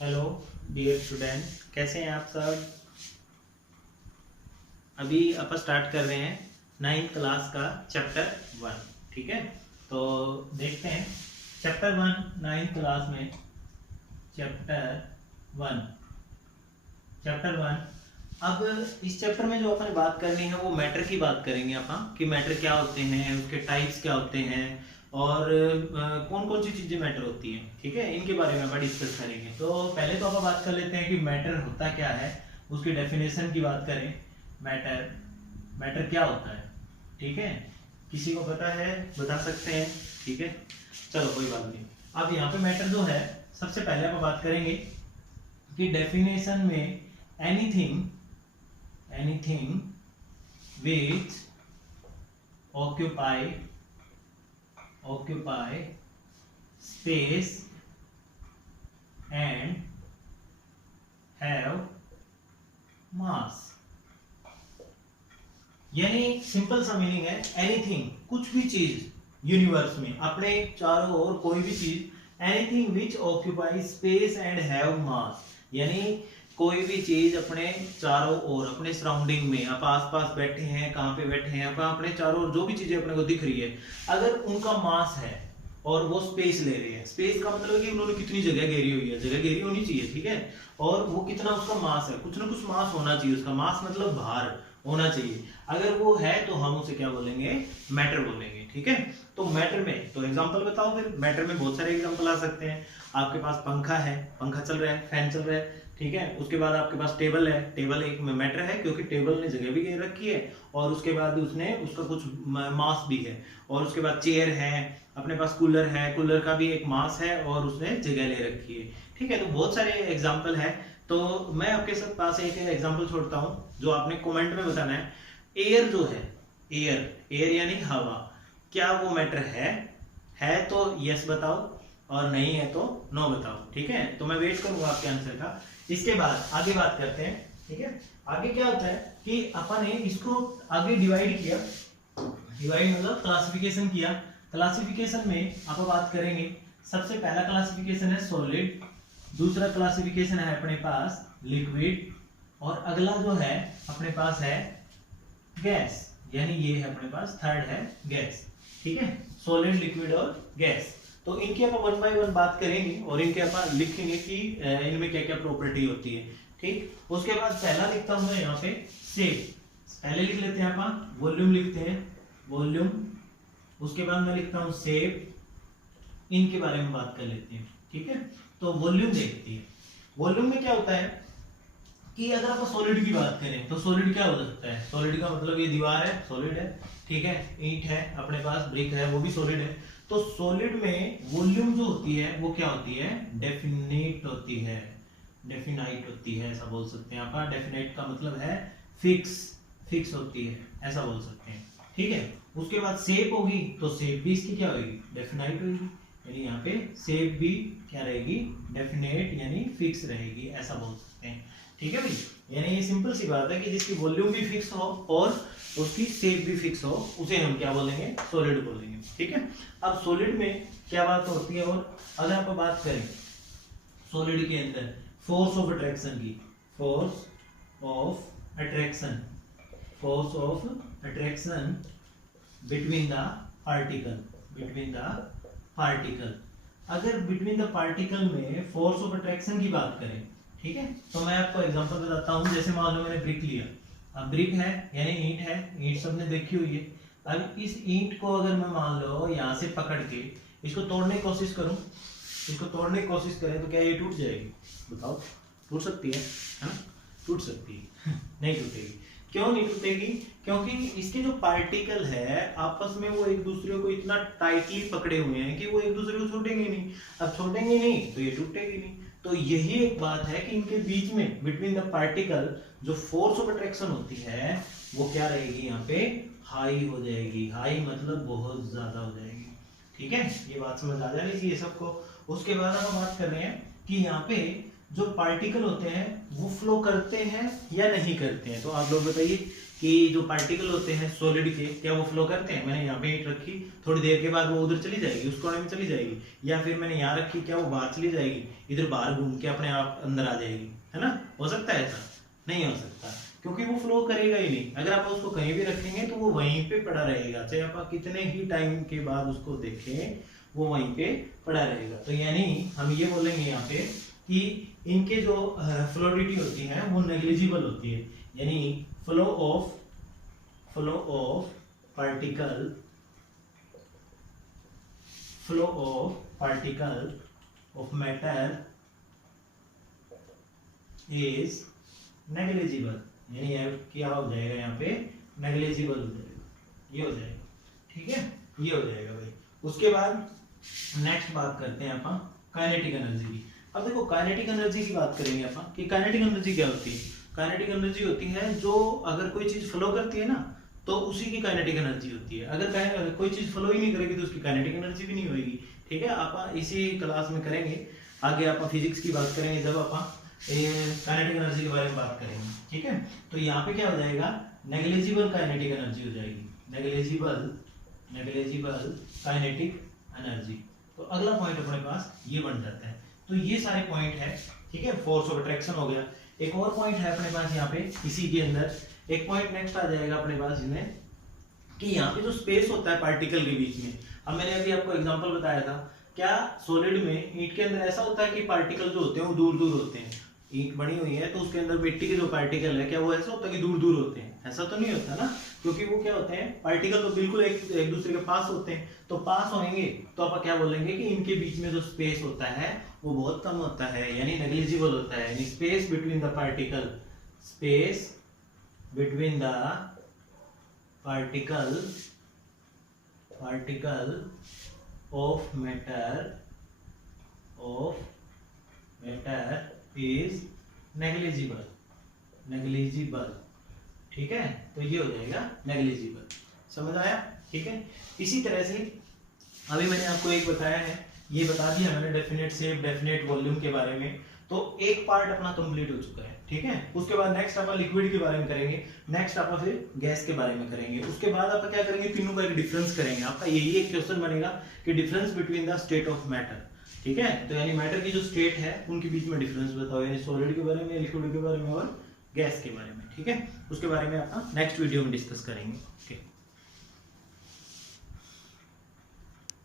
Hello dear student, कैसे हैं आप सब। अभी अपन स्टार्ट कर रहे हैं 9th क्लास का चैप्टर 1। ठीक है, तो देखते हैं चैप्टर 1 9th क्लास में। चैप्टर 1 अब इस चैप्टर में जो अपन बात करनी है वो मैटर की बात करेंगे अपन कि मैटर क्या होते हैं, उसके टाइप्स क्या होते हैं और कौन कौन सी चीजें मैटर होती हैं। ठीक है, इनके बारे में अपन डिस्कस करेंगे। तो पहले तो अपन बात कर लेते हैं कि मैटर होता क्या है, उसकी डेफिनेशन की बात करें। मैटर मैटर क्या होता है। ठीक है, किसी को पता है बता सकते हैं। ठीक है, चलो कोई बात नहीं। अब यहाँ पे मैटर जो है सबसे पहले अपन बात करेंगे कि डेफिनेशन में anything which occupy space and have mass। यानी सिंपल सा मीनिंग है एनीथिंग, कुछ भी चीज यूनिवर्स में अपने चारों ओर कोई भी चीज, anything which occupy space and have मास, यानी कोई भी चीज अपने चारों ओर अपने सराउंडिंग में, आप आसपास बैठे हैं, कहाँ पे बैठे हैं, आप अपने चारों ओर जो भी चीजें अपने को दिख रही है, अगर उनका मास है और वो स्पेस ले रही है। स्पेस का मतलब है कि उन्होंने कितनी जगह घेरी हुई है, जगह घेरी होनी चाहिए। ठीक है, और वो कितना उसका मास है, कुछ ना कुछ मास होना चाहिए, उसका मास मतलब भार होना चाहिए। अगर वो है तो हम उसे क्या बोलेंगे, मैटर बोलेंगे। ठीक है, तो मैटर में तो एग्जांपल बताओ। फिर मैटर में बहुत सारे एग्जांपल आ सकते हैं। आपके पास पंखा है, पंखा चल रहा है, फैन चल रहा है। ठीक है, उसके बाद आपके पास टेबल है, टेबल एक मैटर है क्योंकि टेबल ने जगह भी घेर रखी है और उसके बाद उसने उसका कुछ मास भी है। और उसके बाद चेयर है, अपने पास कूलर है, कूलर का भी एक मास है और उसने जगह ले रखी है। ठीक है, तो बहुत सारे एग्जाम्पल है। तो मैं आपके साथ पास एक एग्जाम्पल छोड़ता हूँ जो आपने कमेंट में बताना है। एयर जो है, एयर यानी हवा, क्या वो मैटर है तो यस बताओ और नहीं है तो नो बताओ। ठीक है, तो मैं वेट करूंगा आपके आंसर का। इसके बाद आगे बात करते हैं। ठीक है, आगे क्या होता है कि अपन ने इसको आगे डिवाइड किया, डिवाइड मतलब क्लासिफिकेशन किया। क्लासिफिकेशन में आप बात करेंगे, सबसे पहला क्लासिफिकेशन है सॉलिड, दूसरा क्लासिफिकेशन है अपने पास लिक्विड, और अगला जो है अपने पास है गैस, यानी ये है अपने पास थर्ड है गैस। ठीक है, सॉलिड, लिक्विड और गैस। तो इनकी अपन 1 बाय 1 बात करेंगे और इनके अपन लिखेंगे कि इनमें क्या क्या प्रॉपर्टी होती है। ठीक, उसके बाद पहला लिखता हूं मैं यहाँ पे शेप, पहले लिख लेते हैं अपन वॉल्यूम, लिखते हैं वॉल्यूम। उसके बाद मैं लिखता हूँ शेप, इनके बारे में बात कर लेते हैं। ठीक है, तो वॉल्यूम देखते हैं। वॉल्यूम में क्या होता है कि अगर आप सॉलिड की बात करें तो सॉलिड क्या हो सकता है, सॉलिड का मतलब ये दीवार है, सॉलिड है। ठीक है, ईंट है अपने पास, ब्रिक है, वो भी सॉलिड है। तो सॉलिड में वॉल्यूम जो होती है वो क्या होती है, डेफिनेट होती है, डेफिनाइट होती है, ऐसा बोल सकते हैं आप। डेफिनेट का मतलब है फिक्स होती है, ऐसा बोल सकते हैं। ठीक है, उसके बाद शेप होगी तो शेप भी इसकी क्या होगी, डेफिनाइट होगी, यानी यहाँ पे शेप भी क्या रहेगी, डेफिनेट यानी फिक्स रहेगी, ऐसा बोल सकते हैं। ठीक है भाई, यानी ये सिंपल सी बात है कि जिसकी वॉल्यूम भी फिक्स हो और उसकी शेप भी फिक्स हो, उसे हम क्या बोलेंगे, सॉलिड बोलेंगे। ठीक है, अब सॉलिड में क्या बात होती है, और अगर आप बात करें सॉलिड के अंदर फोर्स ऑफ अट्रैक्शन की, force of attraction between the particle, अगर बिटवीन द पार्टिकल में फोर्स ऑफ अट्रैक्शन की बात करें। ठीक है, तो मैं आपको एग्जांपल बताता हूं। जैसे मान लो मैंने ब्रिक लिया, अब ब्रिक है यानी ईंट है, ईंट सबने देखी हुई है। अब इस ईंट को अगर मैं मान लो यहाँ से पकड़ के इसको तोड़ने की कोशिश करूं, इसको तोड़ने की कोशिश करें तो क्या ये टूट जाएगी, बताओ, टूट सकती है ना, टूट सकती है नहीं टूटेगी। क्यों नहीं टूटेगी, क्योंकि इसके जो पार्टिकल है आपस में वो एक दूसरे को इतना टाइटली पकड़े हुए हैं कि वो एक दूसरे को छोड़ेंगे नहीं। अब छोड़ेंगे नहीं तो ये टूटेगी नहीं। तो यही एक बात है कि इनके बीच में बिटवीन द पार्टिकल जो फोर्स ऑफ अट्रैक्शन होती है वो क्या रहेगी, यहाँ पे हाई हो जाएगी। हाई मतलब बहुत ज्यादा हो जाएगी। ठीक है, ये बात समझ आ जानी चाहिए सबको। उसके बाद हम बात कर रहे हैं कि यहाँ पे जो पार्टिकल होते हैं वो फ्लो करते हैं या नहीं करते हैं। तो आप लोग बताइए कि जो पार्टिकल होते हैं सॉलिड के, क्या वो फ्लो करते हैं? मैंने यहाँ पे ईंट रखी, थोड़ी देर के बाद वो उधर चली जाएगी, उस कोने में चली जाएगी, या फिर मैंने यहाँ रखी, क्या वो बाहर चली जाएगी, इधर बाहर घूम के अपने आप अंदर आ जाएगी, है ना? हो सकता है ऐसा? नहीं हो सकता, क्योंकि वो फ्लो करेगा ही नहीं। अगर आप उसको कहीं भी रखेंगे तो वो वहीं पे पड़ा रहेगा, चाहे आप कितने ही टाइम के बाद उसको देखें, वो वहीं पे पड़ा रहेगा। तो यानी हम ये बोलेंगे यहाँ पे कि इनके जो फ्लोडिटी होती है वो नेग्लिजिबल होती है, यानी flow of particle of matter is negligible, यानी क्या हो जाएगा यहाँ पे? नेग्लिजिबल हो जाएगा, ये हो जाएगा, ठीक है, ये हो जाएगा भाई। उसके बाद नेक्स्ट बात करते हैं अपन काइनेटिक एनर्जी की। अब देखो काइनेटिक एनर्जी की बात करेंगे अपन कि काइनेटिक एनर्जी क्या होती है। काइनेटिक एनर्जी होती है जो अगर कोई चीज फ्लो करती है ना तो उसी की काइनेटिक एनर्जी होती है। अगर कोई चीज फ्लो ही नहीं करेगी तो उसकी काइनेटिक एनर्जी भी नहीं होगी, ठीक है। आप इसी क्लास में करेंगे, आगे आप फिजिक्स की बात करेंगे जब आप काइनेटिक एनर्जी के बारे में बात करेंगे, ठीक है। तो यहाँ पे क्या हो जाएगा? नेग्लिजिबल काइनेटिक एनर्जी हो जाएगी, नेग्लिजिबल काइनेटिक एनर्जी। तो अगला पॉइंट अपने पास ये बन जाता है। तो ये सारे पॉइंट है, ठीक है। फोर्स ऑफ अट्रैक्शन हो गया। एक और पॉइंट है अपने पास यहाँ पे, इसी के अंदर एक पॉइंट नेक्स्ट आ जाएगा अपने पास इसमें कि यहाँ पे जो स्पेस होता है पार्टिकल के बीच में। अब मैंने अभी आपको एग्जांपल बताया था, क्या सॉलिड में ईंट के अंदर ऐसा होता है कि पार्टिकल जो होते हैं वो दूर दूर होते हैं? ईंट बनी हुई है तो उसके अंदर मिट्टी के जो पार्टिकल है, क्या वो ऐसा होता है कि दूर दूर होते हैं? ऐसा तो नहीं होता ना, क्योंकि वो क्या होते हैं, पार्टिकल तो बिल्कुल एक दूसरे के पास होते हैं। तो पास होंगे तो आप क्या बोलेंगे कि इनके बीच में जो स्पेस होता है वो बहुत कम होता है, यानी नेग्लिजिबल होता है। यानी space between the particle of matter is negligible, ठीक है। तो ये हो जाएगा नेग्लिजिबल, समझ आया? ठीक है। इसी तरह से अभी मैंने आपको एक बताया है, ये बता दिया मैंने डेफिनेट शेप, डेफिनेट वॉल्यूम के बारे में। तो एक पार्ट अपना कंप्लीट हो चुका है, ठीक है। उसके बाद नेक्स्ट अपन लिक्विड के बारे में करेंगे, नेक्स्ट अपन फिर गैस के बारे में करेंगे। उसके बाद आप क्या करेंगे, तीनों का एक डिफरेंस करेंगे। आपका यही एक क्वेश्चन बनेगा कि difference between the state of matter, ठीक है। तो यानी मैटर की जो स्टेट है उनके बीच में डिफरेंस बताओ, यानी सॉलिड के बारे में, लिक्विड के बारे में और गैस के बारे में, ठीक है। उसके बारे में अपना नेक्स्ट वीडियो में डिस्कस करेंगे, ओके।